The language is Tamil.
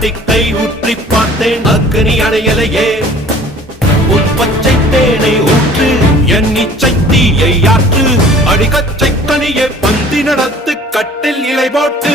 திக்கை ஊற்றி பார்த்தேன் அக்னி அணையலையே. உன் பச்சை தேனை ஊற்று என் இச்சை தீயை ஆற்று. அடிகச்சை கனியை பந்தி நடத்து கட்டில் இலை போட்டு